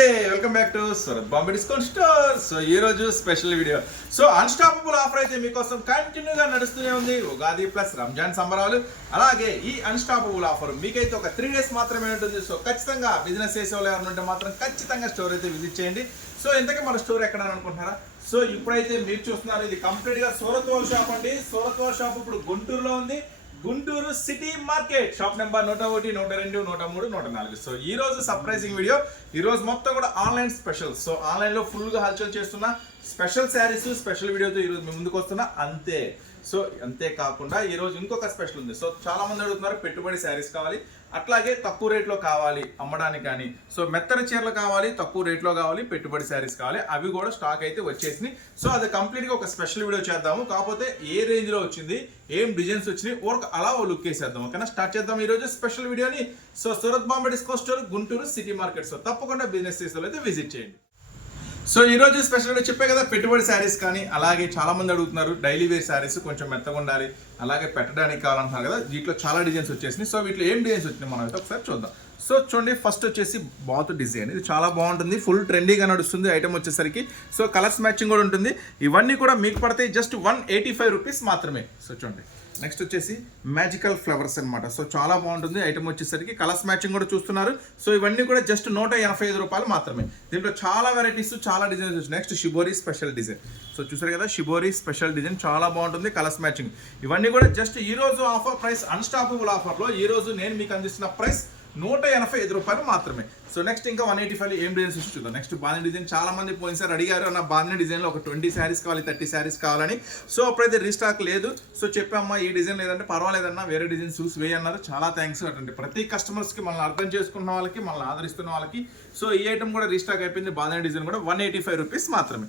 నమస్తే welcome back to Surat Bombay discount store. So ఈ రోజు special video. So unstoppable offer అయితే మీకోసం కంటిన్యూగా నడుస్తూనే ఉంది. ఉగాది ప్లస్ రంజాన్ సంబరాలు, అలాగే ఈ అన్స్టాపబుల్ ఆఫర్ మీకైతే ఒక 3 days మాత్రమే ఉంటుంది. సో ఖచ్చితంగా బిజినెస్ చేసే వాళ్ళు ఎవరు ఉంటే మాత్రం ఖచ్చితంగా స్టోర్ అయితే విజిట్ చేయండి. సో ఇంతకీ మన స్టోర్ ఎక్కడ అనుకుంటున్నారా? సో ఇప్పుడైతే మీరు చూస్తున్నారు, ఇది కంప్లీట్ గా సూరత్ వాళ్ళ షాప్ అండి. సూరత్ వాళ్ళ షాప్ ఇప్పుడు గుంటూరులో ఉంది. Guntur city market, shop number 101, 102, 103, 104. So ఈ రోజు సర్ప్రైజింగ్ వీడియో. ఈ రోజు మొత్తం కూడా ఆన్లైన్ స్పెషల్. సో ఆన్లైన్ లో ఫుల్ గా హల్చల్ చేస్తున్నా స్పెషల్ శారీస్, స్పెషల్ వీడియోతో ఈ రోజు మీ ముందుకు వస్తున్నా అంతే. సో అంతే కాకుండా ఈ రోజు ఇంకొక స్పెషల్ ఉంది. సో చాలా మంది అడుగుతున్నారు పెట్టుబడి శారీస్ కావాలి, అట్లాగే తక్కువ రేట్లో కావాలి అమ్మడానికి కానీ. సో మెత్తడి చీరలు కావాలి, తక్కువ రేట్లో కావాలి, పెట్టుబడి శారీస్ కావాలి, అవి కూడా స్టాక్ అయితే వచ్చేసినాయి. సో అది కంప్లీట్గా ఒక స్పెషల్ వీడియో చేద్దాము. కాకపోతే ఏ రేంజ్లో వచ్చింది, ఏం డిజైన్స్ వచ్చినాయి, వర్క్ అలా లుక్ వేసేద్దాం. ఓకేనా, స్టార్ట్ చేద్దాం ఈరోజు స్పెషల్ వీడియోని. So Surat Bombay discount store, Guntur city market. So తప్పకుండా బిజినెస్ చేసే అయితే విజిట్ చేయండి. సో ఈ రోజు స్పెషల్ వీడియో చెప్పే కదా, పెట్టుబడి శారీస్ కానీ, అలాగే చాలా మంది అడుగుతున్నారు డైలీ వేర్ శారీస్ కొంచెం మెత్తగా ఉండాలి, అలాగే పెట్టడానికి కావాలంటున్నారు కదా. వీటిలో చాలా డిజైన్స్ వచ్చేసినాయి. సో వీటిలో ఏం డిజైన్స్ వచ్చినాయి మనం అయితే ఒకసారి చూద్దాం. సో చూడండి, ఫస్ట్ వచ్చేసి బాత్ డిజైన్. ఇది చాలా బాగుంటుంది, ఫుల్ ట్రెండీగా నడుస్తుంది ఐటమ్ వచ్చేసరికి. సో కలర్స్ మ్యాచింగ్ కూడా ఉంటుంది. ఇవన్నీ కూడా మీకు పడతాయి జస్ట్ 185 రూపీస్ మాత్రమే. సో చూడండి, నెక్స్ట్ వచ్చేసి మ్యాజికల్ ఫ్లవర్స్ అనమాట. సో చాలా బాగుంటుంది ఐటమ్ వచ్చేసరికి. కలర్స్ మ్యాచింగ్ కూడా చూస్తున్నారు. సో ఇవన్నీ కూడా జస్ట్ 185 రూపాయలు మాత్రమే. దీంట్లో చాలా వెరైటీస్, చాలా డిజైన్స్ వచ్చాయి. Next shibori special design. So చూసారు కదా, షిబోరీ స్పెషల్ డిజైన్ చాలా బాగుంటుంది, కలర్స్ మ్యాచింగ్. ఇవన్నీ కూడా జస్ట్ ఈ రోజు ఆఫర్ ప్రైస్, అన్స్టాపబుల్ ఆఫర్లో ఈ రోజు నేను మీకు అందిస్తున్న ప్రైస్ 185 రూపాయలు మాత్రమే. సో నెక్స్ట్ ఇంకా 185 ఏం డిజైన్స్ చూద్దాం. Next Bandhi design. చాలా మంది పోయినసారి అడిగారు, నా బాంధీ డిజైన్లో ఒక 20 శారీస్ కావాలి, 30 శారీస్ కావాలని. సో అప్పుడైతే రీస్టాక్ లేదు. సో చెప్పామ్మా ఈ డిజైన్ లేదంటే పర్వాలేదన్నా, వేరే డిజైన్ చూసి వేయన్నారు. చాలా థ్యాంక్స్. అటువంటి ప్రతి కస్టమర్స్కి, మనల్ని అర్థం చేసుకున్న వాళ్ళకి, మనల్ని ఆదరిస్తున్న వాళ్ళకి. సో ఈ ఐటమ్ కూడా రీస్టాక్ అయిపోయింది. బాంధీ డిజైన్ కూడా 185 రూపీస్ మాత్రమే.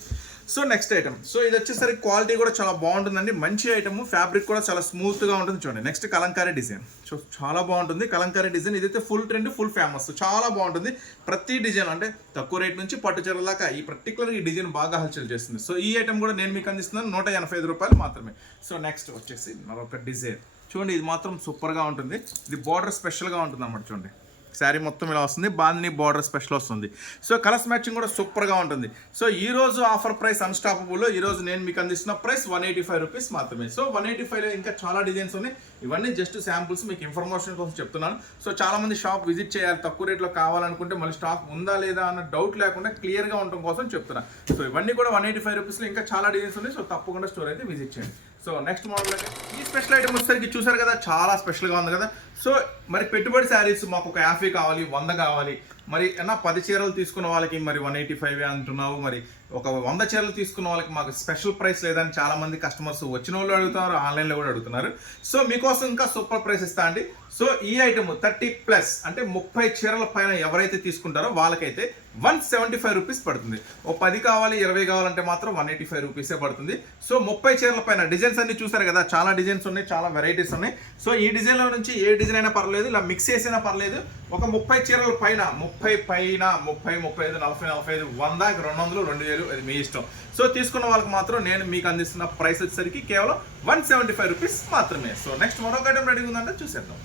So next item. సో ఇది వచ్చేసరికి క్వాలిటీ కూడా చాలా బాగుంటుందండి, మంచి ఐటమ్. ఫ్యాబ్రిక్ కూడా చాలా స్మూత్గా ఉంటుంది. చూడండి, నెక్స్ట్ కలంకారీ డిజైన్. సో చాలా బాగుంటుంది కలంకారీ డిజైన్. ఇదైతే ఫుల్ ట్రెండ్, ఫుల్ ఫేమస్, చాలా బాగుంటుంది. ప్రతి డిజైన్ అంటే తక్కువ రేట్ నుంచి పట్టు చీరల దాకా ఈ పర్టికులర్ ఈ డిజైన్ బాగా హల్చల్ చేస్తుంది. సో ఈ ఐటమ్ కూడా నేను మీకు అందిస్తున్నాను 185 రూపాయలు మాత్రమే. సో నెక్స్ట్ వచ్చేసి మరొక డిజైన్. చూడండి, ఇది మాత్రం సూపర్గా ఉంటుంది. ఇది బార్డర్ స్పెషల్గా ఉంటుంది అన్నమాట. చూడండి, శారీ మొత్తం ఇలా వస్తుంది, బాంధనీ బార్డర్ స్పెషల్ వస్తుంది. సో కలర్స్ మ్యాచింగ్ కూడా సూపర్గా ఉంటుంది. సో ఈ రోజు ఆఫర్ ప్రైస్ అన్స్టాపబుల్లో ఈ రోజు నేను మీకు అందిస్తున్న ప్రైస్ 185 రూపీస్ మాత్రమే. సో 185లో ఇంకా చాలా డిజైన్స్ ఉన్నాయి. ఇవన్నీ జస్ట్ శాంపుల్స్, మీకు ఇన్ఫర్మేషన్ కోసం చెప్తున్నాను. సో చాలా మంది షాప్ విజిట్ చేయాలి, తక్కువ రేట్లో కావాలనుకుంటే మళ్ళీ స్టాక్ ఉందా లేదా అన్న డౌట్ లేకుండా క్లియర్గా ఉండటం కోసం చెప్తున్నాను. సో ఇవన్నీ కూడా 185 రూపీస్లో ఇంకా చాలా డిజైన్స్ ఉన్నాయి. సో తప్పకుండా స్టోర్ అయితే విజిట్ చేయండి. సో నెక్స్ట్ మోడల్ అయితే ఈ స్పెషల్ ఐటమ్ వచ్చేసరికి చూసారు కదా, చాలా స్పెషల్గా ఉంది కదా. సో మరి పెట్టుబడి శారీస్ మాకు ఒక 50 కావాలి, 100 కావాలి, మరి ఏమన్నా 10 చీరలు తీసుకున్న వాళ్ళకి మరి 185 అంటున్నావు, మరి ఒక 100 చీరలు తీసుకున్న వాళ్ళకి మాకు స్పెషల్ ప్రైస్ లేదని చాలా మంది కస్టమర్స్ వచ్చిన వాళ్ళు అడుగుతున్నారు, ఆన్లైన్లో కూడా అడుగుతున్నారు. సో మీకోసం ఇంకా సూపర్ ప్రైస్ ఇస్తా అండి. సో ఈ ఐటమ్ 30+ అంటే 30 చీరల పైన ఎవరైతే తీసుకుంటారో వాళ్ళకైతే 175 రూపీస్ పడుతుంది. ఓ 10 కావాలి, 20 కావాలంటే మాత్రం 185 రూపీసే పడుతుంది. సో 30 చీరల పైన డిజైన్స్ అన్ని చూసారు కదా, చాలా డిజైన్స్ ఉన్నాయి, చాలా వెరైటీస్ ఉన్నాయి. సో ఈ డిజైన్లో నుంచి ఏ డిజైన్ అయినా పర్లేదు, ఇలా మిక్స్ చేసినా పర్లేదు. ఒక 30 చీరల పైన, 30 పైన 30, 35, 40, 45, 100, 200, 2000, అది మీ ఇష్టం. సో తీసుకున్న వాళ్ళకి మాత్రం నేను మీకు అందిస్తున్న ప్రైస్ వచ్చేసరికి కేవలం 175 రూపీస్ మాత్రమే. సో నెక్స్ట్ మరొక ఐటమ్ రెడీ ఉందంటే చూసేద్దాం.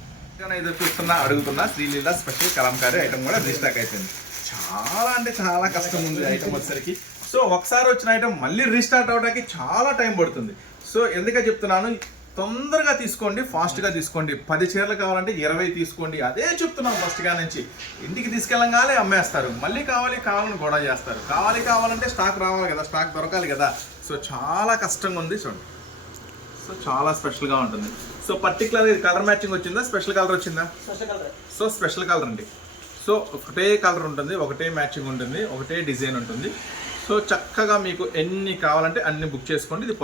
ఇది అడుగుతున్నా శ్రీలీల స్పెషల్ కలంకారీ ఐటమ్ కూడా రీస్టాక్ అయిపోయింది. చాలా అంటే చాలా కష్టం ఉంది ఐటమ్ వచ్చేసరికి. సో ఒకసారి వచ్చిన ఐటమ్ మళ్ళీ రీస్టార్ట్ అవడానికి చాలా టైం పడుతుంది. సో ఎందుకని చెప్తున్నాను, తొందరగా తీసుకోండి, ఫాస్ట్గా తీసుకోండి. 10 చీరలు కావాలంటే 20 తీసుకోండి. అదే చెప్తున్నాం ఫస్ట్గా నుంచి. ఇంటికి తీసుకెళ్ళగానే అమ్మేస్తారు, మళ్ళీ కావాలని గొడవ చేస్తారు. కావాలంటే స్టాక్ రావాలి కదా, స్టాక్ దొరకాలి కదా. సో చాలా కష్టంగా ఉంది. చూడండి, సో చాలా స్పెషల్గా ఉంటుంది. సో పర్టికులర్ ఇది కలర్ మ్యాచింగ్ వచ్చిందా, స్పెషల్ కలర్ వచ్చిందా? సో స్పెషల్ కలర్ అండి. సో ఒకటే కలర్ ఉంటుంది, ఒకటే మ్యాచింగ్ ఉంటుంది, ఒకటే డిజైన్ ఉంటుంది. సో చక్కగా మీకు ఎన్ని కావాలంటే అన్ని బుక్ చేసుకోండి. ఇది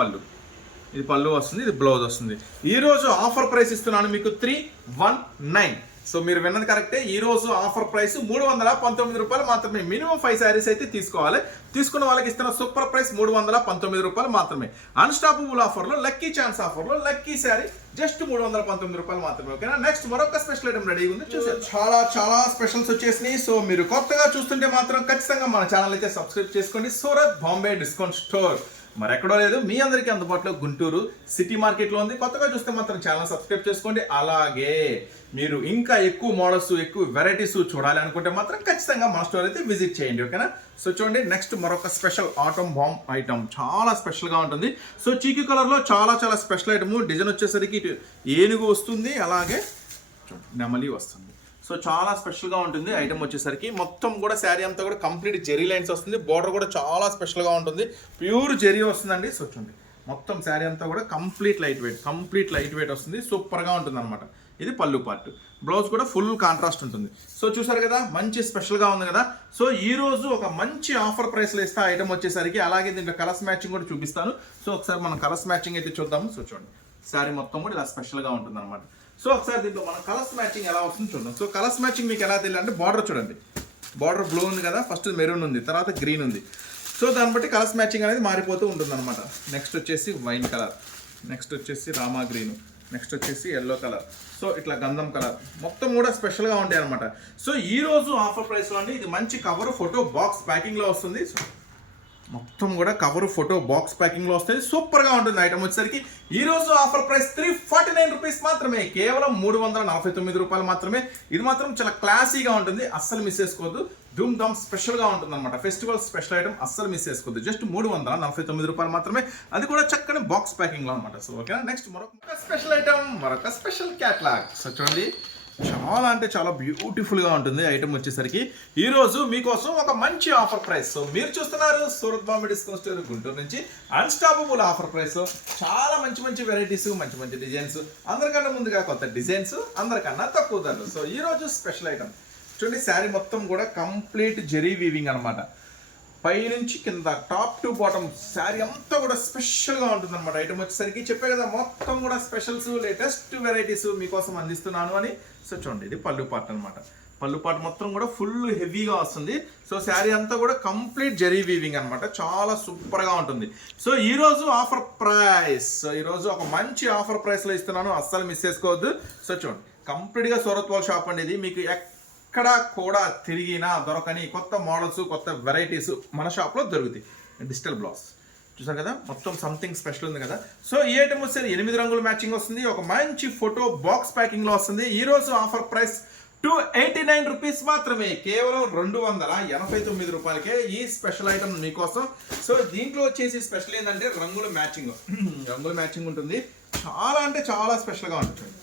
పళ్ళు వస్తుంది, ఇది బ్లౌజ్ వస్తుంది. ఈరోజు ఆఫర్ ప్రైస్ ఇస్తున్నాను మీకు 319. సో మీరు విన్నది కరెక్టే. ఈ రోజు ఆఫర్ ప్రైస్ 319 రూపాయలు మాత్రమే. మినిమం 5 శారీస్ అయితే తీసుకోవాలి. తీసుకున్న వాళ్ళకి ఇస్తున్న సూపర్ ప్రైస్ 319 రూపాయలు మాత్రమే. అన్స్టాపబుల్ ఆఫర్లో, లక్కీ ఛాన్స్ ఆఫర్లో లక్కీ శారీ జస్ట్ 319 రూపాయలు మాత్రమే. ఓకేనా, నెక్స్ట్ మరొక స్పెషల్ ఐటమ్ రెడీ ఉంది చూసారు. చాలా స్పెషల్స్ వచ్చేసినాయి. సో మీరు కొత్తగా చూస్తుంటే మాత్రం ఖచ్చితంగా మన ఛానల్ అయితే సబ్స్క్రైబ్ చేసుకోండి. Surat Bombay discount store. మరి ఎక్కడో లేదు, మీ అందరికీ అందుబాటులో గుంటూరు సిటీ మార్కెట్లో ఉంది. కొత్తగా చూస్తే మాత్రం ఛానల్ సబ్స్క్రైబ్ చేసుకోండి. అలాగే మీరు ఇంకా ఎక్కువ మోడల్స్, ఎక్కువ వెరైటీస్ చూడాలి అనుకుంటే మాత్రం ఖచ్చితంగా మా స్టోర్ అయితే విజిట్ చేయండి, ఓకేనా. సో చూడండి, నెక్స్ట్ మరొక స్పెషల్ ఆటమ్ బాంబ్ ఐటమ్, చాలా స్పెషల్గా ఉంటుంది. సో చీకీ కలర్లో చాలా చాలా స్పెషల్ ఐటమ్. డిజైన్ వచ్చేసరికి ఇటు ఏనుగు వస్తుంది, అలాగే నెమలి వస్తుంది. సో చాలా స్పెషల్గా ఉంటుంది ఐటమ్ వచ్చేసరికి. మొత్తం కూడా శారీ అంతా కూడా కంప్లీట్ జెరీ లైన్స్ వస్తుంది. బార్డర్ కూడా చాలా స్పెషల్గా ఉంటుంది, ప్యూర్ జెరీ వస్తుందండి. సో చూడండి, మొత్తం శారీ అంతా కూడా కంప్లీట్ లైట్ వెయిట్ వస్తుంది. సూపర్గా ఉంటుంది అనమాట. ఇది పళ్ళు పార్ట్. బ్లౌజ్ కూడా ఫుల్ కాంట్రాస్ట్ ఉంటుంది. సో చూసారు కదా, మంచి స్పెషల్గా ఉంది కదా. సో ఈ రోజు ఒక మంచి ఆఫర్ ప్రైస్లో ఇస్తా ఐటమ్ వచ్చేసరికి. అలాగే దీంట్లో కలర్స్ మ్యాచింగ్ కూడా చూపిస్తాను. సో ఒకసారి మనం కలర్స్ మ్యాచింగ్ అయితే చూద్దాము. సో చూడండి, శారీ మొత్తం కూడా ఇలా స్పెషల్గా ఉంటుంది అనమాట. సో ఒకసారి దీంట్లో మన కలర్స్ మ్యాచింగ్ ఎలా వస్తుంది చూద్దాం. సో కలర్స్ మ్యాచింగ్ మీకు ఎలా తెలియాలి అంటే, బార్డర్ చూడండి, బార్డర్ బ్లూ ఉంది కదా, ఫస్ట్ మెరూన్ ఉంది, తర్వాత గ్రీన్ ఉంది. సో దాన్ని బట్టి కలర్స్ మ్యాచింగ్ అనేది మారిపోతూ ఉంటుంది అనమాట. నెక్స్ట్ వచ్చేసి వైన్ కలర్, నెక్స్ట్ వచ్చేసి రామా గ్రీన్, నెక్స్ట్ వచ్చేసి ఎల్లో కలర్, సో ఇట్లా గంధం కలర్, మొత్తం కూడా స్పెషల్గా ఉంటాయి అనమాట. సో ఈ రోజు ఆఫర్ ప్రైస్లో అండి, ఇది మంచి కవర్ ఫోటో బాక్స్ ప్యాకింగ్లో వస్తుంది. సో మొత్తం కూడా కవర్ ఫోటో బాక్స్ ప్యాకింగ్లో వస్తుంది. సూపర్గా ఉంటుంది ఐటమ్ వచ్చేసరికి. ఈ రోజు ఆఫర్ ప్రైస్ 349 రూపీస్ మాత్రమే, కేవలం 349 రూపాయలు మాత్రమే. ఇది మాత్రం చాలా క్లాసీగా ఉంటుంది, అస్సలు మిస్ చేసుకోవద్దు. ధూమ్ ధామ్ స్పెషల్గా ఉంటుంది అనమాట. ఫెస్టివల్ స్పెషల్ ఐటమ్, అస్సలు మిస్ చేసుకోవద్దు. జస్ట్ 349 రూపాయలు మాత్రమే, అది కూడా చక్కని బాక్స్ ప్యాకింగ్లో అనమాట. సో ఓకేనా. నెక్స్ట్ మరొక స్పెషల్ ఐటమ్, మరొక స్పెషల్ క్యాట్లాగ్. సో చూడండి, చాలా అంటే చాలా బ్యూటిఫుల్గా ఉంటుంది ఐటమ్ వచ్చేసరికి. ఈరోజు మీకోసం ఒక మంచి ఆఫర్ ప్రైస్. సో మీరు చూస్తున్నారు సూరత్ బాంబే డిస్కౌంట్ స్టోర్ గుంటూరు నుంచి అన్స్టాపబుల్ ఆఫర్ ప్రైస్లో చాలా మంచి మంచి వెరైటీస్, మంచి మంచి డిజైన్స్, అందరికన్నా ముందుగా కొత్త డిజైన్స్, అందరికన్నా తక్కువ ధరలు. సో ఈరోజు స్పెషల్ ఐటమ్ చూడండి, శారీ మొత్తం కూడా కంప్లీట్ జెరీ వీవింగ్ అనమాట. పైనుంచి కింద టాప్ టు బాటమ్ శారీ అంతా కూడా స్పెషల్గా ఉంటుంది అనమాట. ఐటమ్ వచ్చేసరికి చెప్పే కదా, మొత్తం కూడా స్పెషల్స్, లేటెస్ట్ వెరైటీస్ మీకోసం అందిస్తున్నాను అని. సో చూడండి, ఇది పళ్ళు పార్ట్ అనమాట. పళ్ళు పార్ట్ మొత్తం కూడా ఫుల్ హెవీగా వస్తుంది. సో శారీ అంతా కూడా కంప్లీట్ జెరీ వీవింగ్ అనమాట, చాలా సూపర్గా ఉంటుంది. సో ఈరోజు ఆఫర్ ప్రైస్, సో ఈరోజు ఒక మంచి ఆఫర్ ప్రైస్లో ఇస్తున్నాను, అస్సలు మిస్ చేసుకోవద్దు. సో చూడండి, కంప్లీట్గా సూరత్ వాల్ షాప్ అండి. ఇది మీకు ఎక్కడ కూడా తిరిగినా దొరకని కొత్త మోడల్స్, కొత్త వెరైటీస్ మన షాప్లో దొరుకుతాయి. డిజిటల్ బ్లౌజ్ చూసారు కదా, మొత్తం సంథింగ్ స్పెషల్ ఉంది కదా. సో ఈ ఐటమ్ వచ్చేది 8 రంగుల మ్యాచింగ్ వస్తుంది, ఒక మంచి ఫోటో బాక్స్ ప్యాకింగ్లో వస్తుంది. ఈరోజు ఆఫర్ ప్రైస్ 289 రూపీస్ మాత్రమే, కేవలం 289 రూపాయలకే ఈ స్పెషల్ ఐటమ్ మీకోసం. సో దీంట్లో వచ్చేసి స్పెషల్ ఏంటంటే రంగుల మ్యాచింగ్ ఉంటుంది. చాలా అంటే చాలా స్పెషల్గా ఉంటుంది.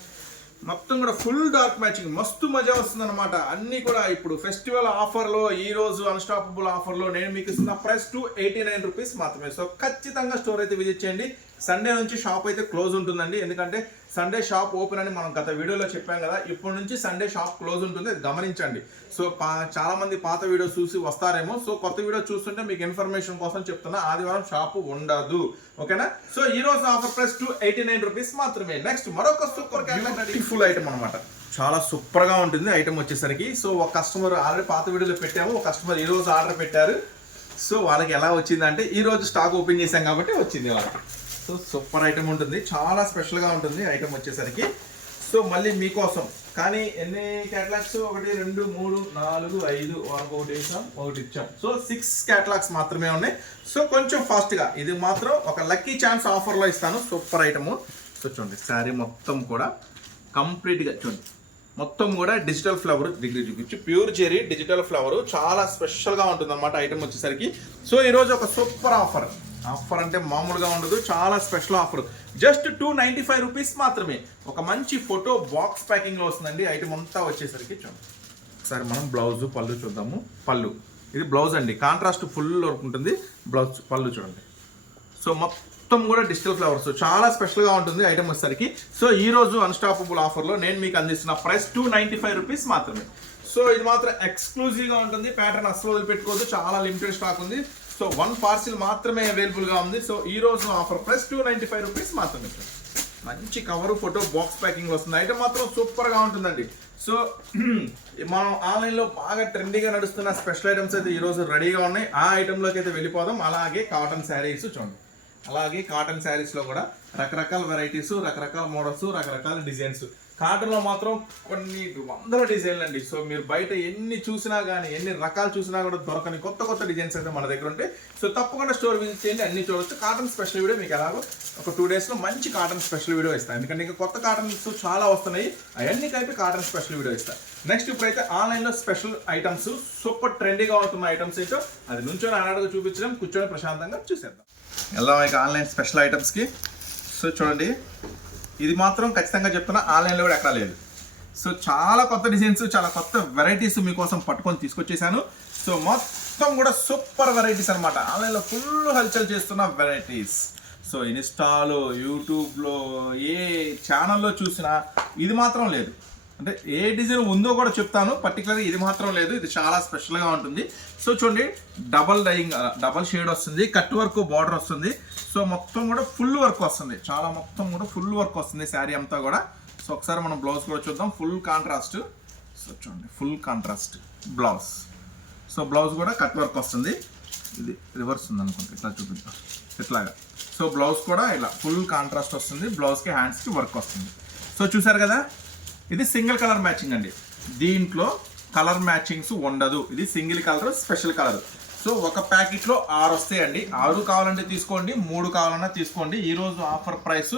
మొత్తం కూడా ఫుల్ డార్క్ మ్యాచింగ్, మస్తు మజా వస్తుంది అనమాట. అన్నీ కూడా ఇప్పుడు ఫెస్టివల్ ఆఫర్లో, ఈ రోజు అన్స్టాపబుల్ ఆఫర్లో నేను మీకు ఇస్తున్న ప్రైస్ 289 రూపీస్ మాత్రమే. సో ఖచ్చితంగా స్టోర్ అయితే విజిట్ చేయండి. సండే నుంచి షాప్ అయితే క్లోజ్ ఉంటుందండి, ఎందుకంటే సండే షాప్ ఓపెన్ అని మనం గత వీడియోలో చెప్పాం కదా. ఇప్పటి నుంచి సండే షాప్ క్లోజ్ ఉంటుంది, అది గమనించండి. సో చాలా మంది పాత వీడియో చూసి వస్తారేమో. సో కొత్త వీడియో చూస్తుంటే మీకు ఇన్ఫర్మేషన్ కోసం చెప్తున్నా, ఆదివారం షాపు ఉండదు, ఓకేనా. సో ఈ రోజు ఆఫర్ ప్రైస్ 289 రూపీస్ మాత్రమే. నెక్స్ట్ మరొక సూపర్ బ్యూటిఫుల్ ఐటమ్ అనమాట, చాలా సూపర్గా ఉంటుంది ఐటమ్ వచ్చేసరికి. సో ఒక కస్టమర్ ఆల్రెడీ పాత వీడియోలో పెట్టాము, ఒక కస్టమర్ ఈ రోజు ఆర్డర్ పెట్టారు. సో వాళ్ళకి ఎలా వచ్చిందంటే, ఈ రోజు స్టాక్ ఓపెన్ చేశాం కాబట్టి వచ్చింది వాళ్ళకి. సో సూపర్ ఐటమ్ ఉంటుంది, చాలా స్పెషల్గా ఉంటుంది ఐటమ్ వచ్చేసరికి. సో మళ్ళీ మీకోసం కానీ ఎన్ని క్యాటలాగ్స్, 1 2 3 4 5, ఒకటి వేసాం, ఒకటి ఇచ్చాం. సో 6 క్యాటలాగ్స్ మాత్రమే ఉన్నాయి. సో కొంచెం ఫాస్ట్గా, ఇది మాత్రం ఒక లక్కీ ఛాన్స్ ఆఫర్లో ఇస్తాను. Super item. సో చూడండి, శారీ మొత్తం కూడా కంప్లీట్గా చూడండి, మొత్తం కూడా డిజిటల్ ఫ్లవర్, డిగ్రీ చూపించి ప్యూర్ జెరీ డిజిటల్ ఫ్లవర్, చాలా స్పెషల్గా ఉంటుంది అనమాట ఐటమ్ వచ్చేసరికి. సో ఈరోజు ఒక సూపర్ ఆఫర్ అంటే మామూలుగా ఉండదు, చాలా స్పెషల్ ఆఫర్. జస్ట్ 295 రూపీస్ మాత్రమే, ఒక మంచి ఫోటో బాక్స్ ప్యాకింగ్లో వస్తుందండి ఐటమ్ అంతా వచ్చేసరికి. చూడండి, ఒకసారి మనం బ్లౌజ్ పళ్ళు చూద్దాము. పళ్ళు, ఇది బ్లౌజ్ అండి, కాంట్రాస్ట్ ఫుల్ వర్క్ ఉంటుంది. బ్లౌజ్ పళ్ళు చూడండి. సో మొత్తం కూడా డిజిటల్ ఫ్లవర్స్, చాలా స్పెషల్గా ఉంటుంది ఐటమ్ వచ్చేసరికి. సో ఈ రోజు అన్స్టాపబుల్ ఆఫర్లో నేను మీకు అందిస్తున్న ప్రైస్ 295 రూపీస్ మాత్రమే. సో ఇది మాత్రం ఎక్స్క్లూజివ్గా ఉంటుంది, ప్యాటర్న్ అస్సలు వదిలిపెట్టుకోవద్దు, చాలా లిమిటెడ్ స్టాక్ ఉంది. సో 1 పార్సిల్ మాత్రమే అవైలబుల్గా ఉంది. సో ఈ రోజు ఆఫర్ ప్రైస్ 295 రూపీస్ మాత్రమే. మంచి కవరు ఫోటో బాక్స్ ప్యాకింగ్ వస్తుంది, ఐటమ్ మాత్రం సూపర్గా ఉంటుందండి. సో మనం ఆన్లైన్లో బాగా ట్రెండీగా నడుస్తున్న స్పెషల్ ఐటమ్స్ అయితే ఈరోజు రెడీగా ఉన్నాయి, ఆ ఐటెంలోకి అయితే వెళ్ళిపోదాం. అలాగే కాటన్ శారీస్ చూడండి, అలాగే కాటన్ శారీస్లో కూడా రకరకాల వెరైటీస్, రకరకాల మోడల్స్, రకరకాల డిజైన్స్. కాటన్లో మాత్రం కొన్ని వందల డిజైన్లు అండి. సో మీరు బయట ఎన్ని చూసినా కానీ ఎన్ని రకాలు చూసినా కూడా దొరకని కొత్త కొత్త డిజైన్స్ అయితే మన దగ్గర ఉంటాయి. సో తప్పకుండా స్టోర్ విజిట్ చేయండి, అన్ని చూడవచ్చు. కాటన్ స్పెషల్ వీడియో మీకు ఎలాగో ఒక 2 daysలో మంచి కాటన్ స్పెషల్ వీడియో ఇస్తాను, ఎందుకంటే ఇంకా కొత్త కాటన్స్ చాలా వస్తున్నాయి. అవన్నీ కలిపి కాటన్ స్పెషల్ వీడియో ఇస్తాను. నెక్స్ట్ ఇప్పుడైతే ఆన్లైన్లో స్పెషల్ ఐటమ్స్, సూపర్ ట్రెండీగా అవుతున్న ఐటమ్స్ ఏంటో అది నుంచొని ఆనాడుగా చూపించడం, కూర్చొని ప్రశాంతంగా చూసేద్దాం. వెళ్దాం ఇక ఆన్లైన్ స్పెషల్ ఐటమ్స్కి. సో చూడండి, ఇది మాత్రం ఖచ్చితంగా చెప్తున్నా, ఆన్లైన్లో కూడా ఎక్కడా లేదు. సో చాలా కొత్త డిజైన్స్, చాలా కొత్త వెరైటీస్ మీకోసం పట్టుకొని తీసుకొచ్చేసాను. సో మొత్తం కూడా సూపర్ వెరైటీస్ అనమాట, ఆన్లైన్లో ఫుల్ హల్చల్ చేస్తున్న వెరైటీస్. సో ఇన్స్టాలో, యూట్యూబ్లో, ఏ ఛానల్లో చూసినా ఇది మాత్రం లేదు. అంటే ఏ డిజైన్ ఉందో కూడా చెప్తాను, పర్టికులర్గా ఇది మాత్రం లేదు. ఇది చాలా స్పెషల్గా ఉంటుంది. సో చూడండి, డబల్ డైయింగ్, డబల్ షేడ్ వస్తుంది, కట్ వర్క్ బార్డర్ వస్తుంది. సో మొత్తం కూడా ఫుల్ వర్క్ వస్తుంది, చాలా మొత్తం కూడా ఫుల్ వర్క్ వస్తుంది శారీ అంతా కూడా. సో ఒకసారి మనం బ్లౌజ్ కూడా చూద్దాం, ఫుల్ కాంట్రాస్ట్. సో చూడండి, full contrast blouse. So blouse కూడా కట్ వర్క్ వస్తుంది. ఇది రివర్స్ ఉంది అనుకుంటా, ఇట్లా చూపిద్దాం, ఇట్లాగా. సో బ్లౌజ్ కూడా ఇలా ఫుల్ కాంట్రాస్ట్ వస్తుంది, బ్లౌజ్కి హ్యాండ్స్కి వర్క్ వస్తుంది. సో చూసారు కదా, ఇది సింగిల్ కలర్ మ్యాచింగ్ అండి, దీంట్లో కలర్ మ్యాచింగ్స్ ఉండదు. ఇది single colour, special colour. So ఒక ప్యాకెట్లో 6 వస్తాయండి. 6 కావాలంటే తీసుకోండి, 3 కావాలన్నా తీసుకోండి. ఈరోజు ఆఫర్ ప్రైస్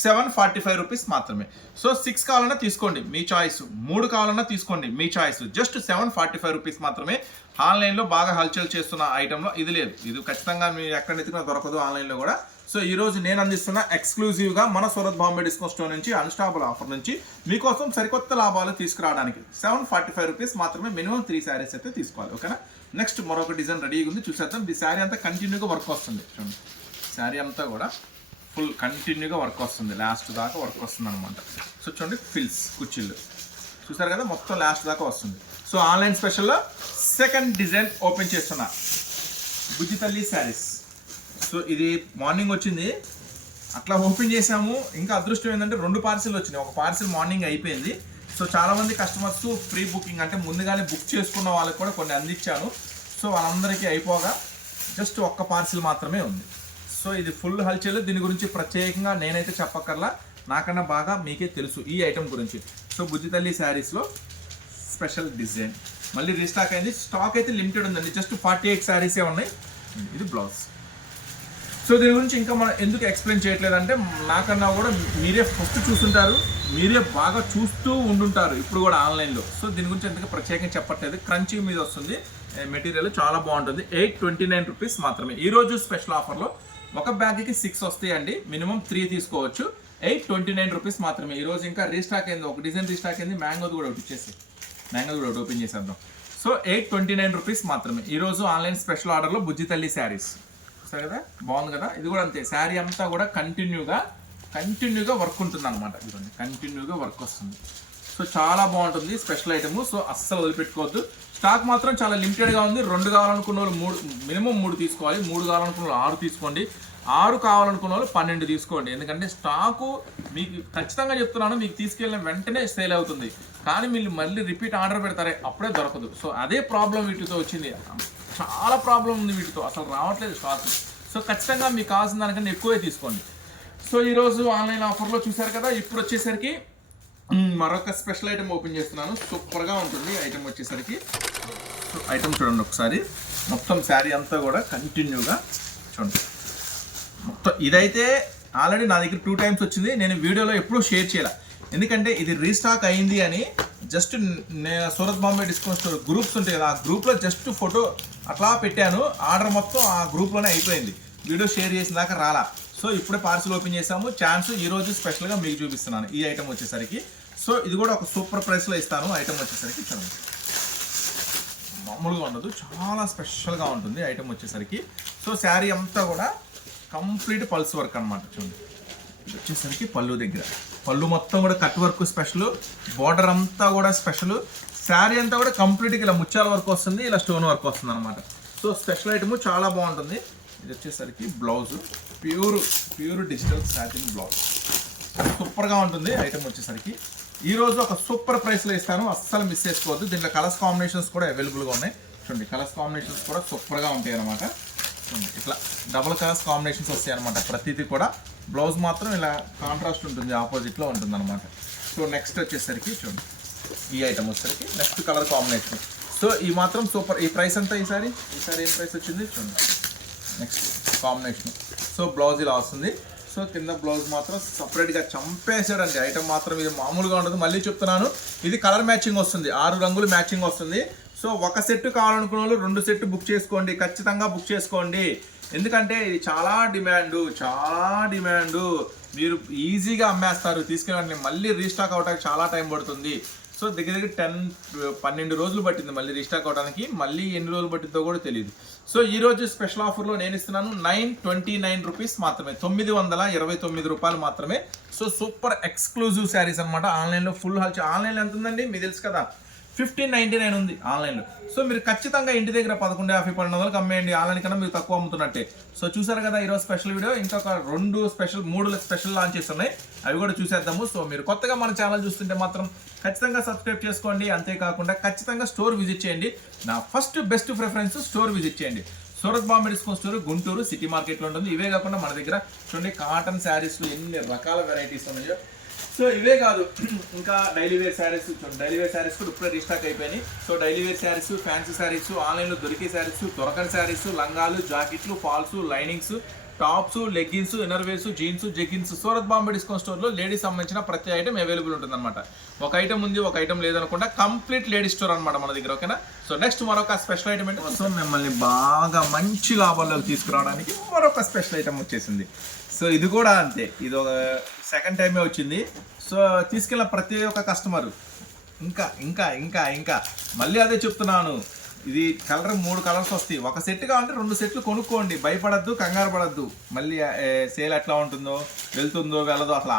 745 రూపీస్ మాత్రమే. సో 6 కావాలన్నా తీసుకోండి, మీ చాయిస్. 3 కావాలన్నా తీసుకోండి, మీ చాయిస్. జస్ట్ 745 రూపీస్ మాత్రమే. ఆన్లైన్లో బాగా హల్చల్ చేస్తున్న ఐటెంలో ఇది లేదు. ఇది ఖచ్చితంగా మీరు ఎక్కడ ఎత్తుకున్నా దొరకదు ఆన్లైన్లో కూడా. సో ఈరోజు నేను అందిస్తున్న ఎక్స్క్లూజివ్గా మన సూరత్ బాంబే డిస్కౌంట్ స్టోర్ నుంచి అన్స్టాపబుల్ ఆఫర్ నుంచి మీకోసం సరికొత్త లాభాలు తీసుకురావడానికి 745 రూపీస్ మాత్రమే. మినిమం 3 శారీస్ అయితే తీసుకోవాలి, ఓకేనా. నెక్స్ట్ మరొక డిజైన్ రెడీగా ఉంది, చూసేద్దాం. ఈ శారీ అంతా కంటిన్యూగా వర్క్ వస్తుంది. చూడండి, శారీ అంతా కూడా ఫుల్ కంటిన్యూగా వర్క్ వస్తుంది, లాస్ట్ దాకా వర్క్ వస్తుంది అనమాట. సో చూడండి, ఫిల్స్ కుచ్చిళ్ళు చూసారు కదా, మొత్తం లాస్ట్ దాకా వస్తుంది. సో ఆన్లైన్ స్పెషల్లో సెకండ్ డిజైన్ ఓపెన్ చేస్తున్నా, బుజ్జితల్లి శారీస్. సో ఇది మార్నింగ్ వచ్చింది, అట్లా ఓపెన్ చేసాము. ఇంకా అదృష్టం ఏంటంటే 2 పార్సిల్ వచ్చినాయి. ఒక పార్సిల్ మార్నింగ్ అయిపోయింది. సో చాలామంది కస్టమర్స్ ప్రీ బుకింగ్, అంటే ముందుగానే బుక్ చేసుకున్న వాళ్ళకి కూడా కొన్ని అందించాను. సో వాళ్ళందరికీ అయిపోగా జస్ట్ ఒక్క పార్సిల్ మాత్రమే ఉంది. సో ఇది ఫుల్ హల్చల్, దీని గురించి ప్రత్యేకంగా నేనైతే చెప్పక్కర్లా, నాకన్నా బాగా మీకే తెలుసు ఈ ఐటెం గురించి. సో బుజ్జితల్లి శారీస్లో స్పెషల్ డిజైన్ మళ్ళీ రీస్టాక్ అయింది. స్టాక్ అయితే లిమిటెడ్ ఉందండి, జస్ట్ 48 శారీసే ఉన్నాయి. ఇది బ్లౌజ్. సో దీని గురించి ఇంకా మనం ఎందుకు ఎక్స్ప్లెయిన్ చేయట్లేదంటే, నాకన్నా కూడా మీరే ఫస్ట్ చూస్తుంటారు, మీరే బాగా చూస్తూ ఉండుంటారు ఇప్పుడు కూడా ఆన్లైన్లో. సో దీని గురించి ఎందుకు ప్రత్యేకంగా చెప్పట్లేదు. క్రంచీ మీద వస్తుంది మెటీరియల్, చాలా బాగుంటుంది. 829 రూపీస్ మాత్రమే. ఈరోజు స్పెషల్ ఆఫర్లో ఒక బ్యాగ్కి 6 వస్తాయండి, మినిమం 3 తీసుకోవచ్చు. 829 రూపీస్ మాత్రమే. ఈరోజు ఇంకా రీస్టాక్ అయింది, ఒక డిజైన్ రీస్టాక్ అయింది. మ్యాంగోది కూడా ఒకటి ఇచ్చేసి, మ్యాంగోది కూడా ఒకటి ఓపెన్ చేసేద్దాం. సో 829 రూపీస్ మాత్రమే. ఈరోజు ఆన్లైన్ స్పెషల్ ఆర్డర్లో బుజ్జితల్లి శారీస్. సరే కదా, బాగుంది కదా. ఇది కూడా అంతే, శారీ అంతా కూడా కంటిన్యూగా వర్క్ ఉంటుంది అనమాట. ఇదిగోండి, కంటిన్యూగా వర్క్ వస్తుంది. సో చాలా బాగుంటుంది స్పెషల్ ఐటమ్. సో అస్సలు వదిలిపెట్టుకోవద్దు. స్టాక్ మాత్రం చాలా లిమిటెడ్గా ఉంది. 2 కావాలనుకున్న వాళ్ళు మినిమం 3 తీసుకోవాలి. 3 కావాలనుకున్న వాళ్ళు 6 తీసుకోండి. 6 కావాలనుకున్న వాళ్ళు 12 తీసుకోండి. ఎందుకంటే స్టాకు మీకు ఖచ్చితంగా చెప్తున్నాను, మీకు తీసుకెళ్ళిన వెంటనే సేల్ అవుతుంది. కానీ మీరు మళ్ళీ రిపీట్ ఆర్డర్ పెడతారే, అప్పుడే దొరకదు. సో అదే ప్రాబ్లం వీటితో వచ్చింది, చాలా ప్రాబ్లం ఉంది వీటితో, అసలు రావట్లేదు స్టాక్. సో ఖచ్చితంగా మీకు కావాల్సిన దానికన్నా ఎక్కువే తీసుకోండి. సో ఈరోజు ఆన్లైన్ ఆఫర్లో చూసారు కదా. ఇప్పుడు వచ్చేసరికి మరొక స్పెషల్ ఐటమ్ ఓపెన్ చేస్తున్నాను, సూపర్గా ఉంటుంది ఐటమ్ వచ్చేసరికి. ఐటమ్ చూడండి ఒకసారి, మొత్తం శారీ అంతా కూడా కంటిన్యూగా చూడండి. మొత్తం ఇదైతే ఆల్రెడీ నా దగ్గర 2 times వచ్చింది. నేను వీడియోలో ఎప్పుడూ షేర్ చేయాలి, ఎందుకంటే ఇది రీస్టాక్ అయింది అని జస్ట్ నేను Surat Bombay discount store groups ఉంటాయి కదా, ఆ గ్రూప్లో జస్ట్ ఫోటో అట్లా పెట్టాను. ఆర్డర్ మొత్తం ఆ గ్రూప్లోనే అయిపోయింది, వీడియో షేర్ చేసిన దాకా రాలా. సో ఇప్పుడే పార్సిల్ ఓపెన్ చేసాము. ఛాన్స్ ఈరోజు స్పెషల్గా మీకు చూపిస్తున్నాను ఈ ఐటమ్ వచ్చేసరికి. సో ఇది కూడా ఒక సూపర్ ప్రైస్లో ఇస్తాను. ఐటమ్ వచ్చేసరికి చూడండి, మామూలుగా ఉండదు, చాలా స్పెషల్గా ఉంటుంది ఐటమ్ వచ్చేసరికి. సో శారీ అంతా కూడా కంప్లీట్ పల్స్ వర్క్ అనమాట. చూడండి, ఇది వచ్చేసరికి పళ్ళు దగ్గర, పళ్ళు మొత్తం కూడా కట్ వర్క్ స్పెషల్, బార్డర్ అంతా కూడా స్పెషల్. శారీ అంతా కూడా కంప్లీట్గా ఇలా ముత్యాల వర్క్ వస్తుంది, ఇలా స్టోన్ వర్క్ వస్తుంది అనమాట. సో స్పెషల్ ఐటమ్ చాలా బాగుంటుంది. ఇది వచ్చేసరికి blouse, pure digital satin blouse, సూపర్గా ఉంటుంది ఐటమ్ వచ్చేసరికి. ఈరోజు ఒక సూపర్ ప్రైస్లో ఇస్తాను, అస్సలు మిస్ చేసుకోవద్దు. దీంట్లో కలర్స్ కాంబినేషన్స్ కూడా అవైలబుల్గా ఉన్నాయి. చూడండి, కలర్స్ కాంబినేషన్స్ కూడా సూపర్గా ఉంటాయి అనమాట. ఇట్లా డబుల్ కలర్స్ కాంబినేషన్స్ వస్తాయి అనమాట ప్రతిదీ కూడా. బ్లౌజ్ మాత్రం ఇలా కాంట్రాస్ట్ ఉంటుంది, ఆపోజిట్లో ఉంటుంది అనమాట. సో సో నెక్స్ట్ వచ్చేసరికి చూడండి ఈ ఐటమ్ వచ్చేసరికి నెక్స్ట్ కలర్ కాంబినేషన్. సో ఈ మాత్రం సూపర్. ఈ ప్రైస్ అంతా ఈసారి ఏం ప్రైస్ వచ్చింది చూడండి. Next combination. సో బ్లౌజ్ ఇలా వస్తుంది. సో కింద బ్లౌజ్ మాత్రం సపరేట్గా చంపేసాడండి ఐటమ్ మాత్రం. ఇది మామూలుగా ఉండదు. మళ్ళీ చెప్తున్నాను, ఇది కలర్ మ్యాచింగ్ వస్తుంది, 6 రంగులు మ్యాచింగ్ వస్తుంది. సో ఒక సెట్ కావాలనుకున్న వాళ్ళు 2 సెట్ బుక్ చేసుకోండి, ఖచ్చితంగా బుక్ చేసుకోండి. ఎందుకంటే ఇది చాలా డిమాండు. మీరు ఈజీగా అమ్మేస్తారు, తీసుకెళ్ళండి. మళ్ళీ రీస్టాక్ అవడానికి చాలా టైం పడుతుంది. సో దగ్గర 12 రోజులు పట్టింది మళ్ళీ రీస్టాక్ అవడానికి. మళ్ళీ ఎన్ని రోజులు పట్టిందో కూడా తెలియదు. సో ఈరోజు స్పెషల్ ఆఫర్లో నేను ఇస్తున్నాను 929 రూపీస్ మాత్రమే, 929 రూపాయలు మాత్రమే. సో సూపర్ ఎక్స్క్లూజివ్ శారీస్ అనమాట. ఆన్లైన్లో ఫుల్ హాల్. ఆన్లైన్లో ఎంత ఉందండి మీకు తెలుసు కదా, 1599 ఉంది ఆన్లైన్లో. సో మీరు ఖచ్చితంగా ఇంటి దగ్గర 1150, 1200 అమ్మేయండి. ఆన్లైన్ కన్నా మీరు తక్కువ అమ్ముతున్నట్టే. సో చూసారు కదా ఈరోజు స్పెషల్ వీడియో. ఇంకొక 3 స్పెషల్ లాంచెస్ ఉన్నాయి, అవి కూడా చూసేద్దాము. సో మీరు కొత్తగా మన ఛానల్ చూస్తుంటే మాత్రం ఖచ్చితంగా సబ్స్క్రైబ్ చేసుకోండి. అంతేకాకుండా ఖచ్చితంగా స్టోర్ విజిట్ చేయండి. నా first best preference store visit చేయండి. Surat Bombay discount store Guntur city మార్కెట్లో ఉంటుంది. ఇవే కాకుండా మన దగ్గర చూడండి కాటన్ శారీస్ ఎన్ని రకాల వెరైటీస్ ఉన్నాయో. సో ఇవే కాదు, ఇంకా డైలీ వేర్ శారీస్ చూడండి. డైలీ వేర్ శారీస్ కూడా ఇప్పుడే రీస్టాక్ అయిపోయినాయి. So daily wear saris, fancy saris, ఆన్లైన్లో దొరికే శారీస్, దొరకని శారీస్, లంగాలు, జాకెట్లు, falls, linings, tops, leggings, inner wears, jeans, jeggings. Surat Bombay discount స్టోర్లో లేడీస్ సంబంధించిన ప్రతి ఐటమ్ అవైలబుల్ ఉంటుందన్నమాట. ఒక ఐటమ్ ఉంది, ఒక ఐటమ్ లేదనుకుంటా కంప్లీట్ లేడీస్ స్టోర్ అనమాట మన దగ్గర. ఓకేనా. సో నెక్స్ట్ మరొక స్పెషల్ ఐటమ్ అంటే సో మిమ్మల్ని బాగా మంచి లాభాల్లోకి తీసుకురావడానికి మరొక స్పెషల్ ఐటమ్ వచ్చేసింది. సో ఇది కూడా అంతే, ఇది ఒక సెకండ్ టైమే వచ్చింది. సో తీసుకెళ్ళిన ప్రతి ఒక్క కస్టమరు ఇంకా మళ్ళీ అదే చెప్తున్నాను, ఇది కలర్ 3 కలర్స్ వస్తాయి. ఒక సెట్ కావాలంటే 2 సెట్లు కొనుక్కోండి, భయపడద్దు, కంగారు పడద్దు. మళ్ళీ సేల్ ఎట్లా ఉంటుందో, వెళ్తుందో వెళ్ళదో, అసలు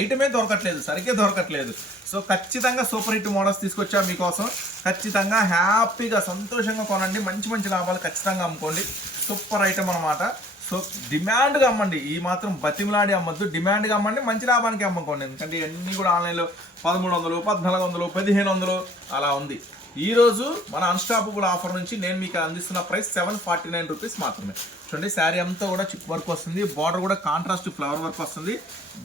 ఐటమే దొరకట్లేదు. సో ఖచ్చితంగా సూపర్ హిట్ మోడల్స్ తీసుకొచ్చా మీకోసం. ఖచ్చితంగా హ్యాపీగా సంతోషంగా కొనండి, మంచి లాభాలు ఖచ్చితంగా అమ్ముకోండి. సూపర్ ఐటమ్ అనమాట. సో డిమాండ్గా అమ్మండి, ఈ మాత్రం బతిమలాడి అమ్మద్దు, డిమాండ్గా అమ్మండి, మంచి లాభానికి అమ్ముకోండి. ఎందుకంటే ఇవన్నీ కూడా ఆన్లైన్లో 1300, 1400, 1500 అలా ఉంది. ఈరోజు మన అన్స్టాపబుల్ ఆఫర్ నుంచి నేను మీకు అందిస్తున్న ప్రైస్ 749 రూపీస్ మాత్రమే. చూడండి శారీ అంతా కూడా చిప్ వర్క్ వస్తుంది, బార్డర్ కూడా కాంట్రాస్ట్ ఫ్లవర్ వర్క్ వస్తుంది,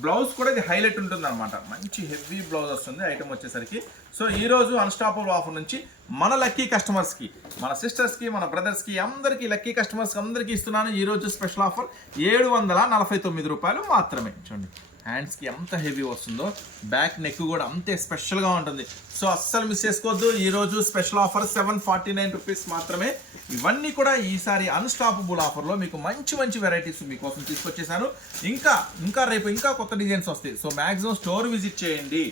బ్లౌజ్ కూడా ఇది హైలైట్ ఉంటుంది అనమాట. మంచి హెవీ బ్లౌజ్ వస్తుంది ఐటమ్ వచ్చేసరికి. సో ఈరోజు అన్స్టాపబుల్ ఆఫర్ నుంచి మన లక్కీ కస్టమర్స్కి, మన సిస్టర్స్కి, మన బ్రదర్స్కి, అందరికీ లక్కీ కస్టమర్స్కి అందరికీ ఇస్తున్నాను ఈరోజు స్పెషల్ ఆఫర్ 749 రూపాయలు మాత్రమే. చూడండి హ్యాండ్స్కి ఎంత హెవీ వస్తుందో, బ్యాక్ నెక్ కూడా అంతే స్పెషల్గా ఉంటుంది. సో అస్సలు మిస్ చేసుకోవద్దు. ఈరోజు స్పెషల్ ఆఫర్ 749 రూపీస్ మాత్రమే. ఇవన్నీ కూడా ఈసారి అన్స్టాపబుల్ ఆఫర్లో మీకు మంచి వెరైటీస్ మీకోసం తీసుకొచ్చేసాను. ఇంకా రేపు ఇంకా కొత్త డిజైన్స్ వస్తాయి. సో మ్యాక్సిమం స్టోర్ విజిట్ చేయండి.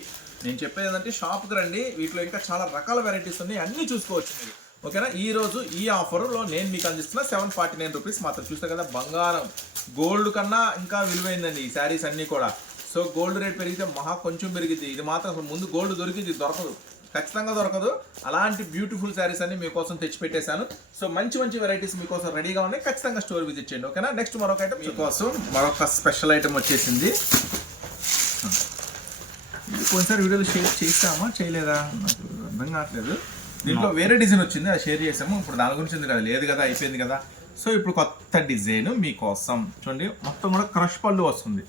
నేను చెప్పేది ఏంటంటే షాప్కి రండి, వీటిలో ఇంకా చాలా రకాల వెరైటీస్ ఉన్నాయి, అన్నీ చూసుకోవచ్చు మీరు. ఓకేనా. ఈరోజు ఈ ఆఫర్లో నేను మీకు అందిస్తున్న 749 రూపీస్ మాత్రం. చూస్తే కదా బంగారం, గోల్డ్ కన్నా ఇంకా విలువైందండి ఈ శారీస్ అన్నీ కూడా. సో గోల్డ్ రేట్ పెరిగితే కొంచెం పెరిగింది. ఇది మాత్రం అసలు ముందు గోల్డ్ దొరికింది, దొరకదు, ఖచ్చితంగా దొరకదు. అలాంటి బ్యూటిఫుల్ శారీస్ అన్ని మీకోసం తెచ్చిపెట్టేశాను. సో మంచి వెరైటీస్ మీకోసం రెడీగా ఉన్నాయి, ఖచ్చితంగా స్టోర్ విజిట్ చేయండి. ఓకేనా. నెక్స్ట్ మరొక ఐటమ్ మీకోసం, మరొక స్పెషల్ ఐటమ్ వచ్చేసింది. కొన్నిసారి వీడియోలో షేర్ చేస్తామా చేయలేదా నాకు అర్థం కావట్లేదు. దీంట్లో వేరే డిజైన్ వచ్చింది, అది షేర్ చేసాము. ఇప్పుడు దాని గురించి కదా లేదు కదా, అయిపోయింది కదా. సో ఇప్పుడు కొత్త డిజైన్ మీకోసం. చూడండి మొత్తం కూడా క్రష్ పళ్ళు వస్తుంది.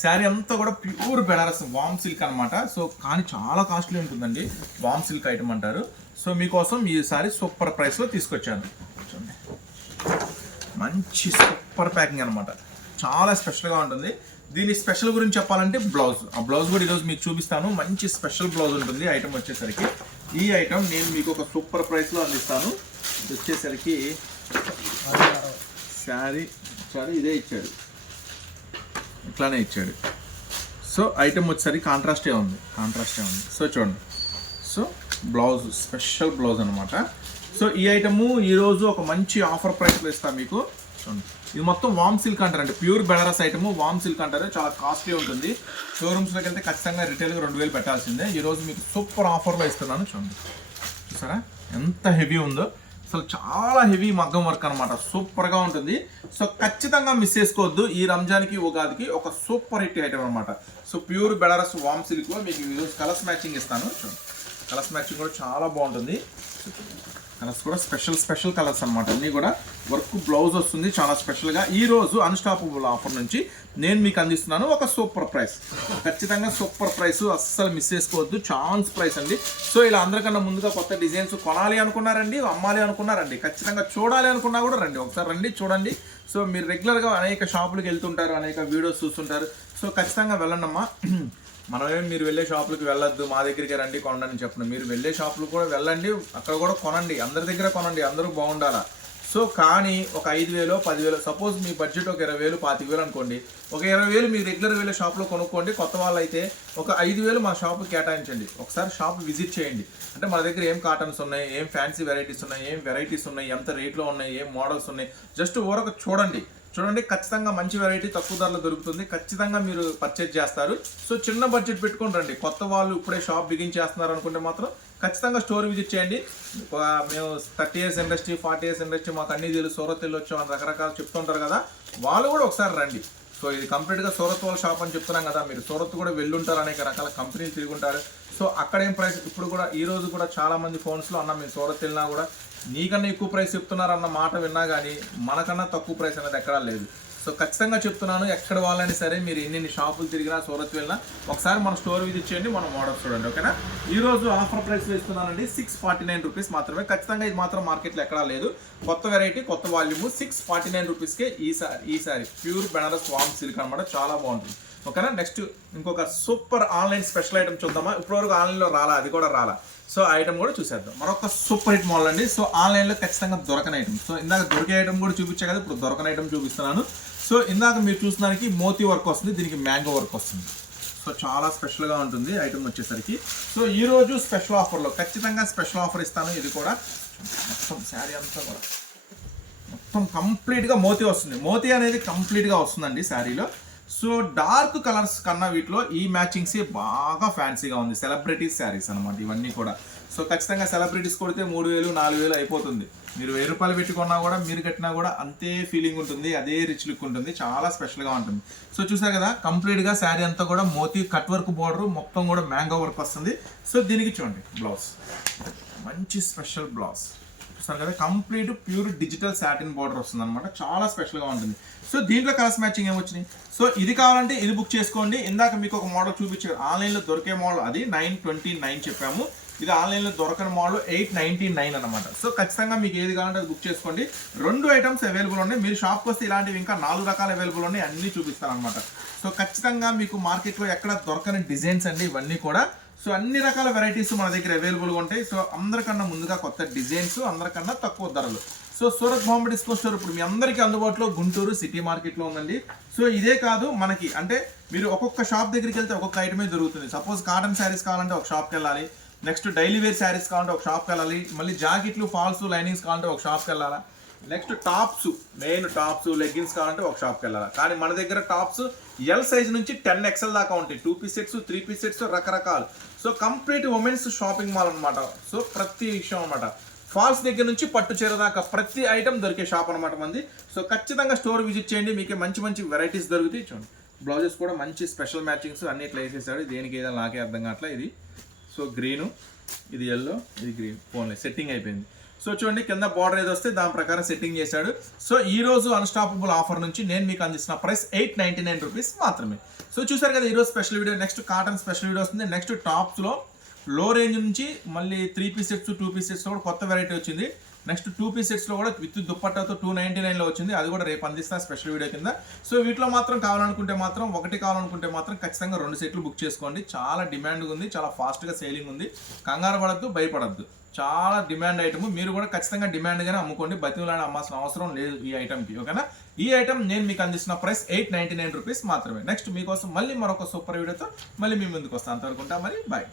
శారీ అంతా కూడా ప్యూర్ బెనారస్ వామ్ సిల్క్ అనమాట. సో కానీ చాలా కాస్ట్లీ ఉంటుందండి, వామ్ సిల్క్ ఐటమ్ అంటారు. సో మీకోసం ఈ సారీ సూపర్ ప్రైస్లో తీసుకొచ్చాను. చూడండి మంచి సూపర్ ప్యాకింగ్ అనమాట, చాలా స్పెషల్గా ఉంటుంది. దీని స్పెషల్ గురించి చెప్పాలంటే బ్లౌజ్, ఆ బ్లౌజ్ కూడా ఈరోజు మీకు చూపిస్తాను. మంచి స్పెషల్ బ్లౌజ్ ఉంటుంది ఐటమ్ వచ్చేసరికి. ఈ ఐటమ్ నేను మీకు ఒక సూపర్ ప్రైస్లో అందిస్తాను. ఇది వచ్చేసరికి శారీ ఇదే ఇచ్చాడు, ఇట్లానే ఇచ్చాడు. సో ఐటమ్ వచ్చేసరికి కాంట్రాస్టే ఉంది. సో చూడండి, సో బ్లౌజ్ స్పెషల్ బ్లౌజ్ అనమాట. సో ఈ ఐటము ఈరోజు ఒక మంచి ఆఫర్ ప్రైస్లో ఇస్తాను మీకు. చూడండి ఇది మొత్తం వామ్ సిల్క్ అంటారు, అంటే ప్యూర్ బెనారస్ ఐటమ్ వామ్ సిల్క్ అంటారు. చాలా కాస్ట్లీ ఉంటుంది. షోరూమ్స్లోకి వెళ్తే ఖచ్చితంగా రిటైల్గా 2000 పెట్టాల్సిందే. ఈరోజు మీకు సూపర్ ఆఫర్లో ఇస్తున్నాను. చూడండి చూసారా ఎంత హెవీ ఉందో, అసలు చాలా హెవీ మగ్గం వర్క్ అనమాట, సూపర్గా ఉంటుంది. సో ఖచ్చితంగా మిస్ చేసుకోవద్దు. ఈ రంజాన్కి ఉగాదికి ఒక సూపర్ హిట్ ఐటమ్ అనమాట. సో ప్యూర్ బెనారస్ వామ్ సిల్క్లో మీకు ఈరోజు కలర్స్ మ్యాచింగ్ ఇస్తాను. చూడండి కలర్స్ మ్యాచింగ్ కూడా చాలా బాగుంటుంది. కలర్స్ కూడా స్పెషల్ కలర్స్ అనమాట, అన్నీ కూడా వర్క్ బ్లౌజ్ వస్తుంది చాలా స్పెషల్గా. ఈ రోజు అన్స్టాపబుల్ ఆఫర్ నుంచి నేను మీకు అందిస్తున్నాను ఒక సూపర్ ప్రైస్, ఖచ్చితంగా సూపర్ ప్రైస్, అస్సలు మిస్ చేసుకోవద్దు, ఛాన్స్ ప్రైస్ అండి. సో ఇలా అందరికన్నా ముందుగా కొత్త డిజైన్స్ కొనాలి అనుకున్నారండి, అమ్మాలి అనుకున్నారండి, ఖచ్చితంగా చూడాలి అనుకున్నా కూడా రండి, ఒకసారి రండి చూడండి. సో మీరు రెగ్యులర్గా అనేక షాపులకు వెళ్తుంటారు, అనేక వీడియోస్ చూస్తుంటారు, సో ఖచ్చితంగా వెళ్ళండి అమ్మా. మనమేం మీరు వెళ్ళే షాపులకు వెళ్ళొద్దు, మా దగ్గరికి రండి కొనండి అని చెప్పండి. మీరు వెళ్ళే షాపులు కూడా వెళ్ళండి, అక్కడ కూడా కొనండి, అందరి దగ్గర కొనండి, అందరూ బాగుండాలా. సో కానీ ఒక 5,000 10,000 సపోజ్ మీ బడ్జెట్ ఒక 20,000 25,000 అనుకోండి, ఒక 20,000 మీరు రెగ్యులర్ వెళ్ళే షాప్లో కొనుక్కోండి. కొత్త వాళ్ళు అయితే ఒక 5,000 మా షాప్కి కేటాయించండి, ఒకసారి షాప్ విజిట్ చేయండి. అంటే మన దగ్గర ఏం కాటన్స్ ఉన్నాయి, ఏం ఫ్యాన్సీ వెరైటీస్ ఉన్నాయి, ఏం వెరైటీస్ ఉన్నాయి, ఎంత రేట్లో ఉన్నాయి, ఏం మోడల్స్ ఉన్నాయి, జస్ట్ ఊరక చూడండి. ఖచ్చితంగా మంచి వెరైటీ తక్కువ ధరలో దొరుకుతుంది, ఖచ్చితంగా మీరు పర్చేజ్ చేస్తారు. సో చిన్న బడ్జెట్ పెట్టుకొని రండి. కొత్త వాళ్ళు ఇప్పుడే షాప్ బిగించేస్తున్నారు అనుకుంటే మాత్రం ఖచ్చితంగా స్టోర్ విజిట్ చేయండి. మేము 30 years ఇండస్ట్రీ 40 years ఇండస్ట్రీ మాకు అన్ని తెలుసు, సూరత్ వెళ్ళి వచ్చాం అని రకరకాలు చెప్తుంటారు కదా, వాళ్ళు కూడా ఒకసారి రండి. సో ఇది కంప్లీట్గా సూరత్ వాళ్ళ షాప్ అని చెప్తున్నాం కదా, మీరు సూరత్ కూడా వెళ్ళుంటారు, అనేక రకాల కంపెనీలు తిరుగుంటారు. సో అక్కడ ఏం ప్రైస్, ఇప్పుడు కూడా ఈ రోజు కూడా చాలా మంది ఫోన్స్లో అన్న మేము సూరత్ వెళ్ళినా కూడా నీకన్నా ఎక్కువ ప్రైస్ చెప్తున్నారన్న మాట విన్నా కానీ మనకన్నా తక్కువ ప్రైస్ అనేది ఎక్కడా లేదు. సో ఖచ్చితంగా చెప్తున్నాను, ఎక్కడ వాళ్ళని సరే మీరు ఎన్ని షాపులు తిరిగినా సూరత్ వెళ్ళినా ఒకసారి మన స్టోర్ విజిట్ చేయండి, మన మోడల్స్ చూడండి, ఓకేనా. ఈ రోజు ఆఫర్ ప్రైస్ ఇస్తున్నానండి 649 రూపీస్ మాత్రమే. ఖచ్చితంగా ఇది మాత్రం మార్కెట్లో ఎక్కడా లేదు. కొత్త వెరైటీ, కొత్త వాల్యూమ్, 649 రూపీస్కే ఈ సారీ ప్యూర్ బెనారస్ వామ్ సిల్క్ అనమాట, చాలా బాగుంటుంది, ఓకేనా. నెక్స్ట్ ఇంకొక సూపర్ ఆన్లైన్ స్పెషల్ ఐటమ్ చూద్దామా. ఇప్పటివరకు ఆన్లైన్లో రాలా, అది కూడా రాలా. సో ఆ ఐటమ్ కూడా చూసేద్దాం. మరొక సూపర్ హిట్ మోడల్ అండి. సో ఆన్లైన్లో ఖచ్చితంగా దొరకని ఐటమ్. సో ఇందాక దొరికే ఐటమ్ కూడా చూపించా కదా, ఇప్పుడు దొరకని ఐటమ్ చూపిస్తున్నాను. సో ఇందాక మీరు చూసినానికి మోతీ వర్క్ వస్తుంది, దీనికి మ్యాంగో వర్క్ వస్తుంది. సో చాలా స్పెషల్గా ఉంటుంది ఐటమ్ వచ్చేసరికి. సో ఈరోజు స్పెషల్ ఆఫర్లో ఖచ్చితంగా స్పెషల్ ఆఫర్ ఇస్తాను. ఇది కూడా మొత్తం శారీ అంతా కూడా మొత్తం కంప్లీట్గా మోతీ వస్తుంది. మోతీ అనేది కంప్లీట్గా వస్తుందండి శారీలో. సో డార్క్ కలర్స్ కన్నా వీటిలో ఈ మ్యాచింగ్స్ బాగా ఫ్యాన్సీగా ఉంది. సెలబ్రిటీస్ శారీస్ అనమాట ఇవన్నీ కూడా. సో ఖచ్చితంగా సెలబ్రిటీస్ కొడితే 3,000 4,000 అయిపోతుంది. మీరు 1,000 రూపాయలు పెట్టుకున్నా కూడా, మీరు కట్టినా కూడా అంతే ఫీలింగ్ ఉంటుంది, అదే రిచ్ లుక్ ఉంటుంది, చాలా స్పెషల్గా ఉంటుంది. సో చూసారు కదా, కంప్లీట్గా శారీ అంతా కూడా మోతీ కట్ వర్క్ బోర్డర్, మొత్తం కూడా మ్యాంగో వర్క్ వస్తుంది. సో దీనికి చూడండి బ్లౌజ్, మంచి స్పెషల్ బ్లౌజ్ చూసారు కదా, complete pure digital satin border వస్తుంది అనమాట, చాలా స్పెషల్గా ఉంటుంది. సో దీంట్లో కలర్స్ మ్యాచింగ్ ఏమొచ్చినాయి. సో ఇది కావాలంటే ఇది బుక్ చేసుకోండి. ఇందాక మీకు ఒక మోడల్ చూపించారు ఆన్లైన్లో దొరికే మోడల్, అది 929 చెప్పాము. ఇది ఆన్లైన్లో దొరకని మోడల్ 899 అనమాట. సో ఖచ్చితంగా మీకు ఏది కావాలంటే అది బుక్ చేసుకోండి. 2 ఐటమ్స్ అవైలబుల్ ఉన్నాయి. మీరు షాప్కి వస్తే ఇలాంటివి ఇంకా 4 రకాలు అవైలబుల్ ఉన్నాయి, అన్నీ చూపిస్తాను అనమాట. సో ఖచ్చితంగా మీకు మార్కెట్లో ఎక్కడ దొరకని డిజైన్స్ అండి ఇవన్నీ కూడా. సో అన్ని రకాల వెరైటీస్ మన దగ్గర అవైలబుల్గా ఉంటాయి. సో అందరికన్నా ముందుగా కొత్త డిజైన్స్, అందరికన్నా తక్కువ ధరలు. So Surat Bombay discount store ఇప్పుడు మీ అందరికీ అందుబాటులో గుంటూరు సిటీ మార్కెట్లో ఉందండి. సో ఇదే కాదు మనకి, అంటే మీరు ఒక్కొక్క షాప్ దగ్గరికి వెళ్తే ఒక్కొక్క ఐటమే దొరుకుతుంది. సపోజ్ కాటన్ శారీస్ కావాలంటే ఒక షాప్కి వెళ్ళాలి, నెక్స్ట్ డైలీ వేర్ శారీస్ కావాలంటే ఒక షాప్కి వెళ్ళాలి, మళ్ళీ జాకెట్లు ఫాల్స్ లైనింగ్స్ కావాలంటే ఒక షాప్కి వెళ్ళాలా, next tops, main tops leggings కావాలంటే ఒక షాప్కి వెళ్ళాలి. కానీ మన దగ్గర టాప్స్ ఎల్ సైజ్ నుంచి 10XL దాకా ఉంటాయి, 2 పీస్ సెట్స్ 3 పీస్ సెట్స్ రకరకాలు. So complete women's shopping mall అనమాట. సో ప్రతి విషయం అనమాట, ఫాల్స్ దగ్గర నుంచి పట్టు చీర దాకా ప్రతి ఐటమ్ దొరికే షాప్ అనమాట మంది. సో ఖచ్చితంగా స్టోర్ విజిట్ చేయండి, మీకు మంచి మంచి వెరైటీస్ దొరుకుతాయి. చూడండి బ్లౌజెస్ కూడా మంచి స్పెషల్ మ్యాచింగ్స్ అన్ని ఇట్లా వేసేసాడు, దేనికి ఏదో నాకే అర్థం కావట్లా. ఇది సో గ్రీను, ఇది ఎల్లో, ఇది గ్రీన్, ఫోన్లే సెట్టింగ్ అయిపోయింది. సో చూడండి కింద బార్డర్ ఏది వస్తే దాని ప్రకారం సెట్టింగ్ చేశాడు. సో ఈ రోజు అన్స్టాపబుల్ ఆఫర్ నుంచి నేను మీకు అందిస్తున్న ప్రైస్ 899 రూపీస్ మాత్రమే. సో చూసారు కదా ఈరోజు special video. Next cotton special video వస్తుంది. నెక్స్ట్ టాప్స్లో లో రేంజ్ నుంచి మళ్ళీ 3 పీస్ సెట్స్ 2 పీస్ సెట్స్లో కూడా కొత్త వెరైటీ వచ్చింది. నెక్స్ట్ 2 పీస్ సెట్స్లో కూడా విత్ దుప్పట్టాతో 299లో వచ్చింది, అది కూడా రేపు అందిస్తా స్పెషల్ వీడియో కింద. సో వీటిలో మాత్రం కావాలనుకుంటే మాత్రం ఒకటి కావాలనుకుంటే మాత్రం ఖచ్చితంగా 2 సెట్లు బుక్ చేసుకోండి. చాలా డిమాండ్ ఉంది, చాలా ఫాస్ట్గా సేలింగ్ ఉంది, కంగారు పడద్దు, భయపడద్దు, చాలా డిమాండ్ ఐటమ్. మీరు కూడా ఖచ్చితంగా డిమాండ్గానే అమ్ముకోండి, బతిలాని అమ్మాల్సిన అవసరం లేదు ఈ ఐటమ్కి, ఓకేనా. ఈ ఐటమ్ నేను మీకు అందిస్తున్న ప్రైస్ 899 రూపీస్ మాత్రమే. నెక్స్ట్ మీకోసం మళ్ళీ మరొక సూపర్ వీడియోతో మళ్ళీ మీ ముందుకు వస్తాను. అంతవరకు ఉంటా మరి, బాయ్.